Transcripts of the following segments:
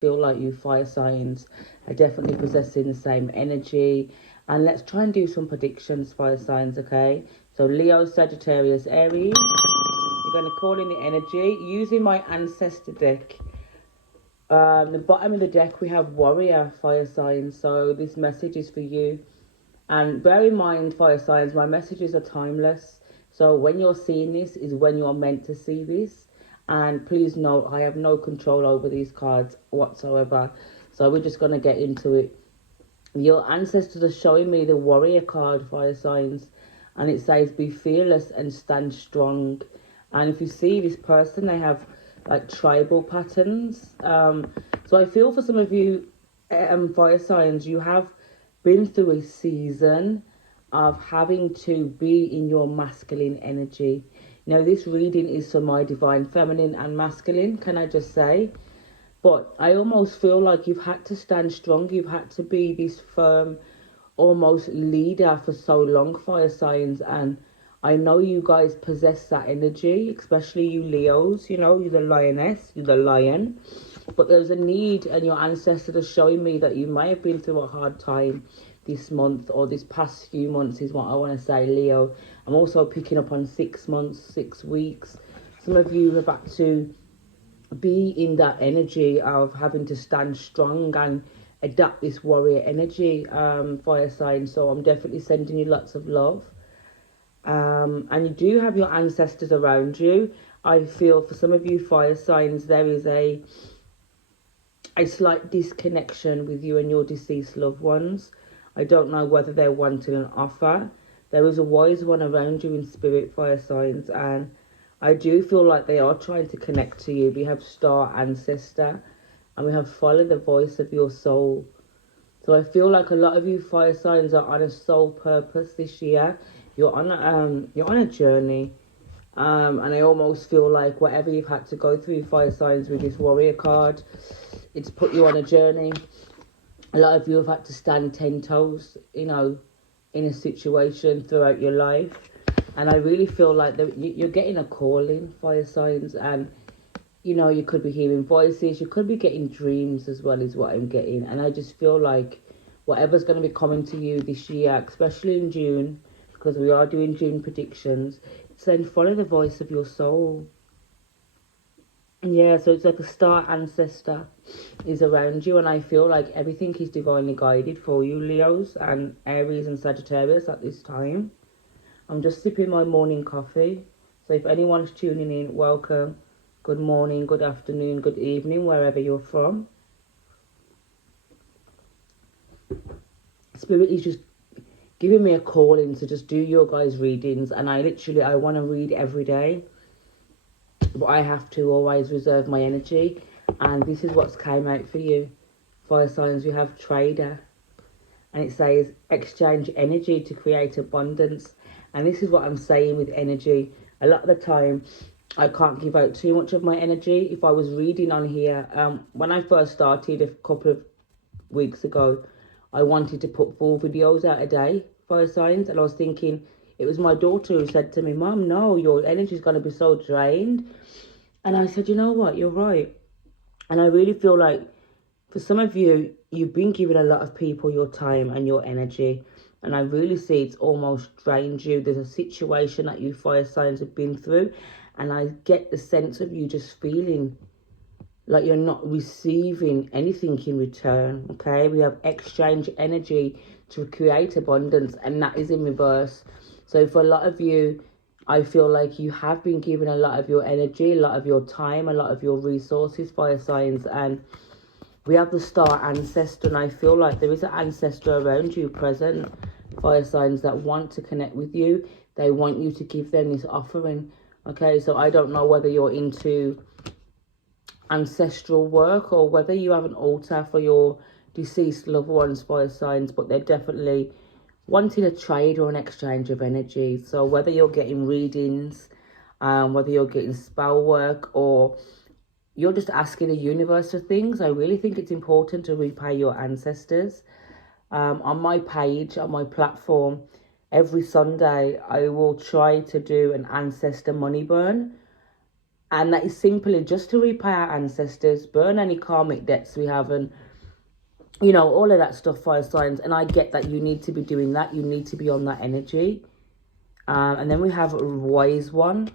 feel like you fire signs are definitely possessing the same energy. And let's try and do some predictions, fire signs, okay? So Leo, Sagittarius, Aries. You're going to call in the energy using my ancestor deck. The bottom of the deck we have warrior, fire signs. So this message is for you. And bear in mind, fire signs, my messages are timeless. So when you're seeing this is when you're meant to see this. And please note, I have no control over these cards whatsoever. So we're just going to get into it. Your ancestors are showing me the warrior card, fire signs. And it says, be fearless and stand strong. And if you see this person, they have like tribal patterns. So I feel for some of you fire signs, you have been through a season of having to be in your masculine energy. Now, this reading is for my divine feminine and masculine, can I just say? But I almost feel like you've had to stand strong. You've had to be this firm, almost leader for so long, fire signs. And I know you guys possess that energy, especially you Leos. You know, you're the lioness, you're the lion. But there's a need, and your ancestors are showing me that you may have been through a hard time this month or this past few months is what I want to say, Leo. I'm also picking up on 6 months, 6 weeks. Some of you have had to be in that energy of having to stand strong and adapt this warrior energy, fire sign. So I'm definitely sending you lots of love. And you do have your ancestors around you. I feel for some of you fire signs, there is a slight disconnection with you and your deceased loved ones. I don't know whether they're wanting an offer. There is a wise one around you in spirit, fire signs, and I do feel like they are trying to connect to you. We have star ancestor, and we have follow the voice of your soul. So I feel like a lot of you fire signs are on a soul purpose this year. You're on a journey. And I almost feel like whatever you've had to go through, fire signs, with this warrior card, it's put you on a journey. A lot of you have had to stand 10 toes, in a situation throughout your life. And I really feel like you're getting a calling, fire signs. And, you could be hearing voices. You could be getting dreams as well, is what I'm getting. And I just feel like whatever's going to be coming to you this year, especially in June, because we are doing June predictions, then follow the voice of your soul. Yeah, so it's like a star ancestor is around you, and I feel like everything is divinely guided for you, Leos and Aries and Sagittarius at this time. I'm just sipping my morning coffee. So if anyone's tuning in, welcome. Good morning, good afternoon, good evening, wherever you're from. Spirit is just giving me a calling to just do your guys' readings, and I want to read every day, but I have to always reserve my energy. And this is what's came out for you, fire signs. We have trader, and it says exchange energy to create abundance. And this is what I'm saying with energy. A lot of the time I can't give out too much of my energy. If I was reading on here, when I first started a couple of weeks ago, I wanted to put 4 videos out a day, fire signs, and I was thinking, it was my daughter who said to me, Mum, no, your energy's going to be so drained. And I said, you know what, you're right. And I really feel like for some of you, you've been giving a lot of people your time and your energy, and I really see it's almost drained you. There's a situation that you fire signs have been through, and I get the sense of you just feeling like you're not receiving anything in return, okay? We have exchange energy to create abundance, and that is in reverse. So for a lot of you, I feel like you have been given a lot of your energy, a lot of your time, a lot of your resources, fire signs, and we have the star ancestor, and I feel like there is an ancestor around you present, fire signs, that want to connect with you. They want you to give them this offering, okay? So I don't know whether you're into ancestral work or whether you have an altar for your deceased loved ones, fire signs, but they're definitely wanting a trade or an exchange of energy. So whether you're getting readings, whether you're getting spell work, or you're just asking the universe for things, I really think it's important to repay your ancestors. On my page, on my platform, every Sunday, I will try to do an ancestor money burn. And that is simply just to repay our ancestors, burn any karmic debts we have, and, you know, all of that stuff, fire signs. And I get that you need to be doing that. You need to be on that energy. And then we have wise one.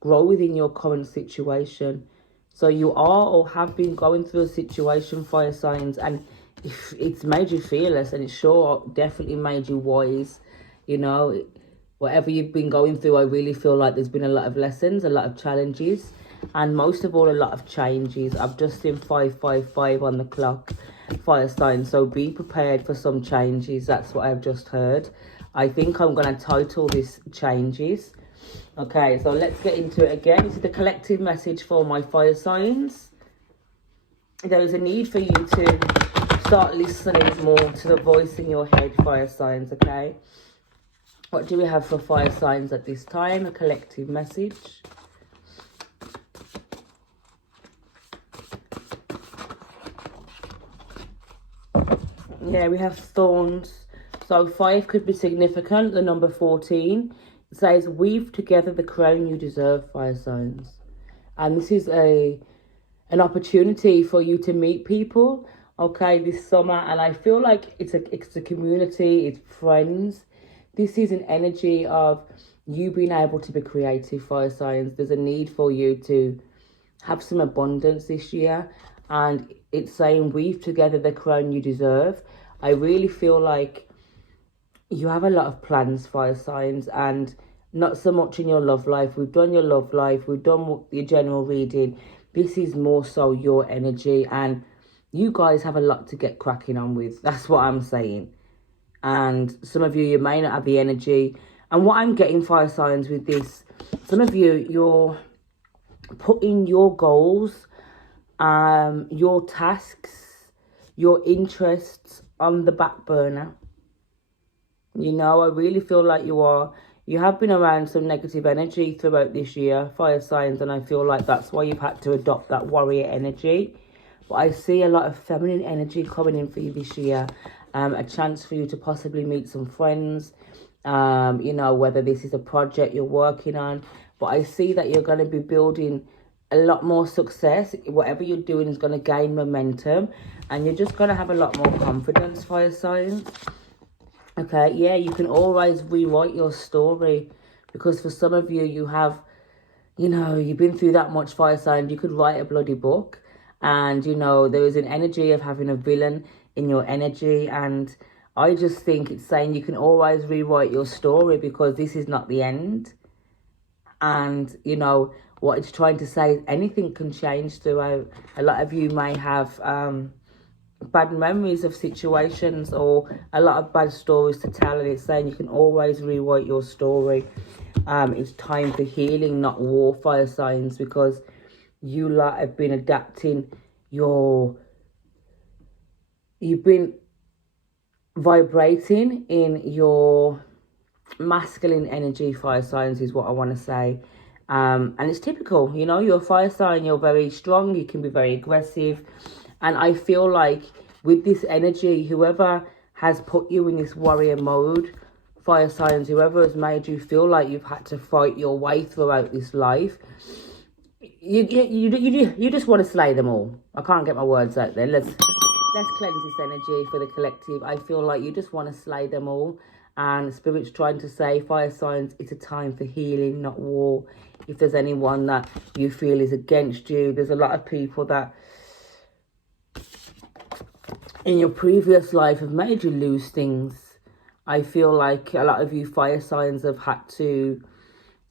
Grow within your current situation. So you are or have been going through a situation, fire signs, and if it's made you fearless, and it sure definitely made you wise. You know, whatever you've been going through, I really feel like there's been a lot of lessons, a lot of challenges, and most of all, a lot of changes. I've just seen 555 on the clock, fire sign. So be prepared for some changes. That's what I've just heard. I think I'm going to title this Changes. Okay, so let's get into it again. This is the collective message for my fire signs. There is a need for you to start listening more to the voice in your head, fire signs, okay? What do we have for fire signs at this time? A collective message. Yeah, we have thorns. So 5 could be significant. The number 14. It says, weave together the crown you deserve, fire signs. And this is an opportunity for you to meet people, okay, this summer. And I feel like it's a community, it's friends. This is an energy of you being able to be creative, fire signs. There's a need for you to have some abundance this year. And it's saying, weave together the crown you deserve. I really feel like you have a lot of plans, fire signs, and not so much in your love life. We've done your love life. We've done your general reading. This is more so your energy, and you guys have a lot to get cracking on with. That's what I'm saying. And some of you may not have the energy. And what I'm getting, fire signs, with this, some of you, you're putting your goals, your tasks, your interests on the back burner. You know, I really feel like you have been around some negative energy throughout this year, fire signs, and I feel like that's why you've had to adopt that warrior energy. But I see a lot of feminine energy coming in for you this year. A chance for you to possibly meet some friends, you know, whether this is a project you're working on. But I see that you're going to be building a lot more success. Whatever you're doing is going to gain momentum, and you're just going to have a lot more confidence, fire signs. Okay, yeah, you can always rewrite your story, because for some of you, you have, you know, you've been through that much, fire sign. You could write a bloody book, and, you know, there is an energy of having a villain in your energy, and I just think it's saying you can always rewrite your story, because this is not the end. And, you know, what it's trying to say is anything can change throughout. A lot of you may have bad memories of situations or a lot of bad stories to tell, and it's saying you can always rewrite your story. It's time for healing, not war, fire signs, because you lot have been adapting you've been vibrating in your masculine energy, fire signs, is what I want to say. And it's typical, you know, you're a fire sign, you're very strong, you can be very aggressive. And I feel like with this energy, whoever has put you in this warrior mode, fire signs, whoever has made you feel like you've had to fight your way throughout this life, you just want to slay them all. I can't get my words out there. Let's cleanse this energy for the collective. I feel like you just want to slay them all. And Spirit's trying to say, fire signs, it's a time for healing, not war. If there's anyone that you feel is against you, there's a lot of people that in your previous life have made you lose things. I feel like a lot of you fire signs have had to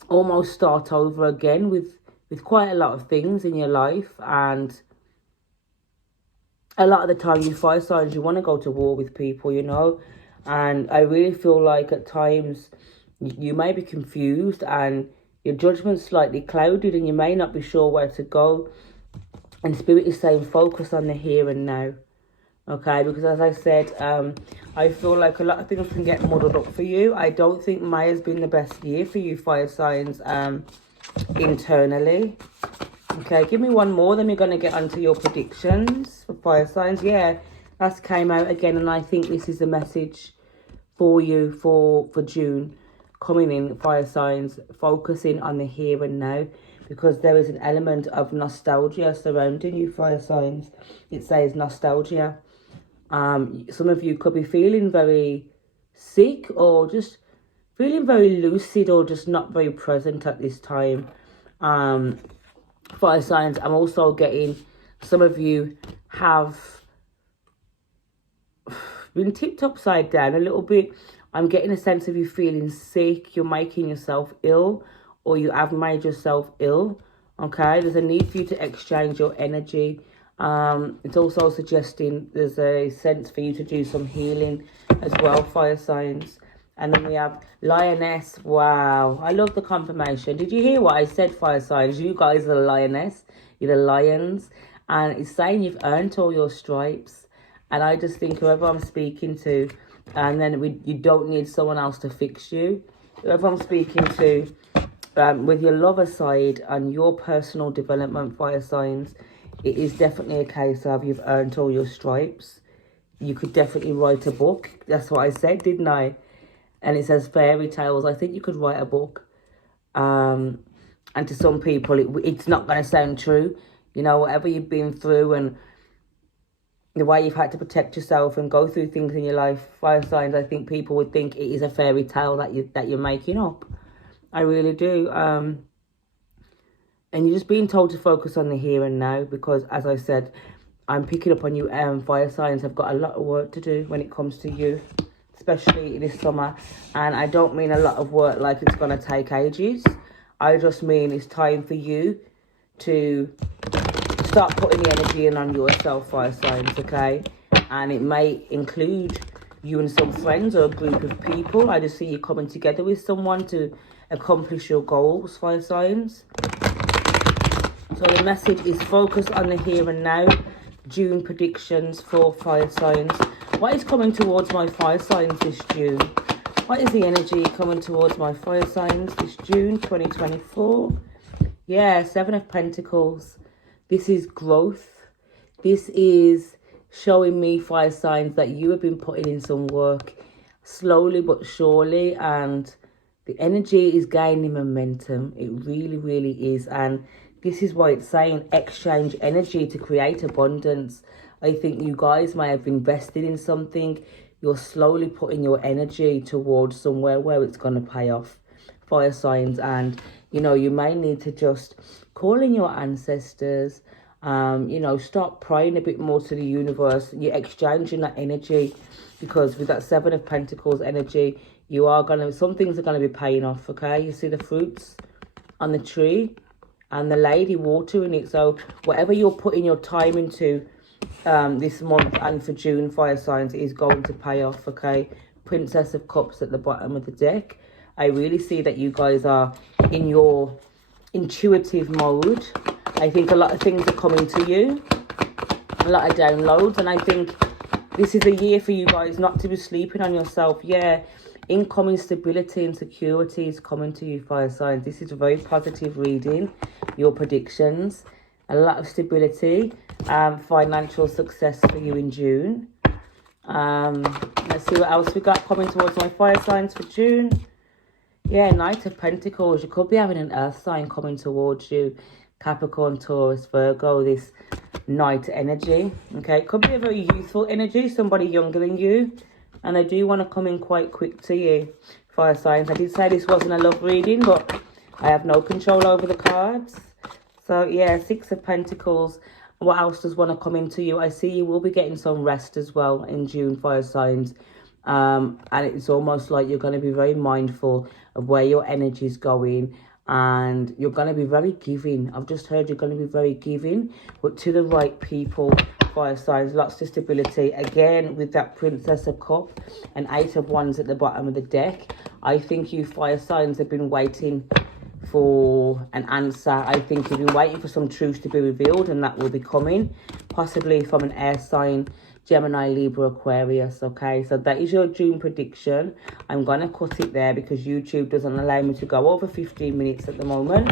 almost start over again with quite a lot of things in your life. And a lot of the time, you fire signs, you want to go to war with people, you know. And I really feel like at times you may be confused and your judgment's slightly clouded, and you may not be sure where to go. And Spirit is saying focus on the here and now. Okay, because as I said, I feel like a lot of things can get muddled up for you. I don't think May has been the best year for you, fire signs, internally. Okay, give me one more, then we're going to get onto your predictions for fire signs. Yeah, that came out again, and I think this is a message for you for June. Coming in, fire signs, focusing on the here and now. because there is an element of nostalgia surrounding you, fire signs. It says nostalgia. Some of you could be feeling very sick, or just feeling very lucid, or just not very present at this time. Fire signs, I'm also getting some of you have been tipped upside down a little bit. I'm getting a sense of you feeling sick, you're making yourself ill, or you have made yourself ill. Okay, there's a need for you to exchange your energy. It's also suggesting there's a sense for you to do some healing as well, fire signs. And then we have lioness. Wow, I love the confirmation. Did you hear what I said, fire signs? You guys are the lioness, you're the lions. And it's saying you've earned all your stripes. And I just think whoever I'm speaking to, and then you don't need someone else to fix you. Whoever I'm speaking to, with your lover side and your personal development, fire signs, it is definitely a case of you've earned all your stripes. You could definitely write a book. That's what I said, didn't I? And it says fairy tales. I think you could write a book. And to some people, it's not going to sound true. You know, whatever you've been through and the way you've had to protect yourself and go through things in your life, fire signs, I think people would think it is a fairy tale that you're making up. I really do. And you're just being told to focus on the here and now, because, as I said, I'm picking up on you, fire signs have got a lot of work to do when it comes to you, especially this summer. And I don't mean a lot of work like it's going to take ages. I just mean it's time for you to start putting the energy in on yourself, fire signs, okay? And it may include you and some friends or a group of people. I just see you coming together with someone to accomplish your goals, fire signs. So the message is focus on the here and now. June predictions for fire signs. What is coming towards my fire signs this June? What is the energy coming towards my fire signs this June 2024? Yeah, 7 of Pentacles. This is growth. This is showing me, fire signs, that you have been putting in some work slowly but surely, and the energy is gaining momentum. It really, really is. And this is why it's saying exchange energy to create abundance. I think you guys may have invested in something. You're slowly putting your energy towards somewhere where it's going to pay off, fire signs. And, you know, you may need to just call in your ancestors, you know, start praying a bit more to the universe. You're exchanging that energy, because with that 7 of Pentacles energy, you are going to, some things are going to be paying off, okay? You see the fruits on the tree and the lady watering it. So whatever you're putting your time into this month and for June, fire signs, is going to pay off, okay? Princess of Cups at the bottom of the deck. I really see that you guys are in your intuitive mode. I think a lot of things are coming to you, a lot of downloads, and I think this is a year for you guys not to be sleeping on yourself. Yeah, incoming stability and security is coming to you, fire signs. This is a very positive reading, your predictions. A lot of stability, financial success for you in June. Let's see what else we got coming towards my fire signs for June. Yeah, Knight of Pentacles. You could be having an earth sign coming towards you. Capricorn, Taurus, Virgo, this Knight energy. Okay, it could be a very youthful energy, somebody younger than you. And I do want to come in quite quick to you, fire signs. I did say this wasn't a love reading, but I have no control over the cards. So, yeah, 6 of Pentacles. What else does want to come into you? I see you will be getting some rest as well in June, fire signs. And it's almost like you're going to be very mindful of where your energy is going. And you're going to be very giving. I've just heard you're going to be very giving, but to the right people, fire signs. Lots of stability. Again, with that Princess of Cups and 8 of Wands at the bottom of the deck. I think you fire signs have been waiting for an answer. I think you've been waiting for some truth to be revealed, and that will be coming, possibly from an air sign, Gemini, Libra, Aquarius. Okay, so that is your June prediction. I'm gonna cut it there because YouTube doesn't allow me to go over 15 minutes at the moment.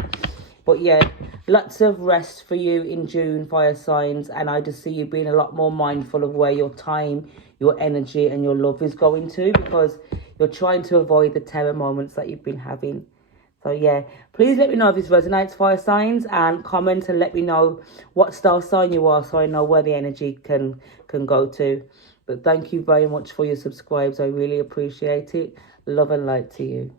But yeah, lots of rest for you in June, fire signs. And I just see you being a lot more mindful of where your time, your energy and your love is going to, because you're trying to avoid the terror moments that you've been having. So yeah, please let me know if this resonates, fire signs, and comment and let me know what star sign you are so I know where the energy can go to. But thank you very much for your subscribes. I really appreciate it. Love and light to you.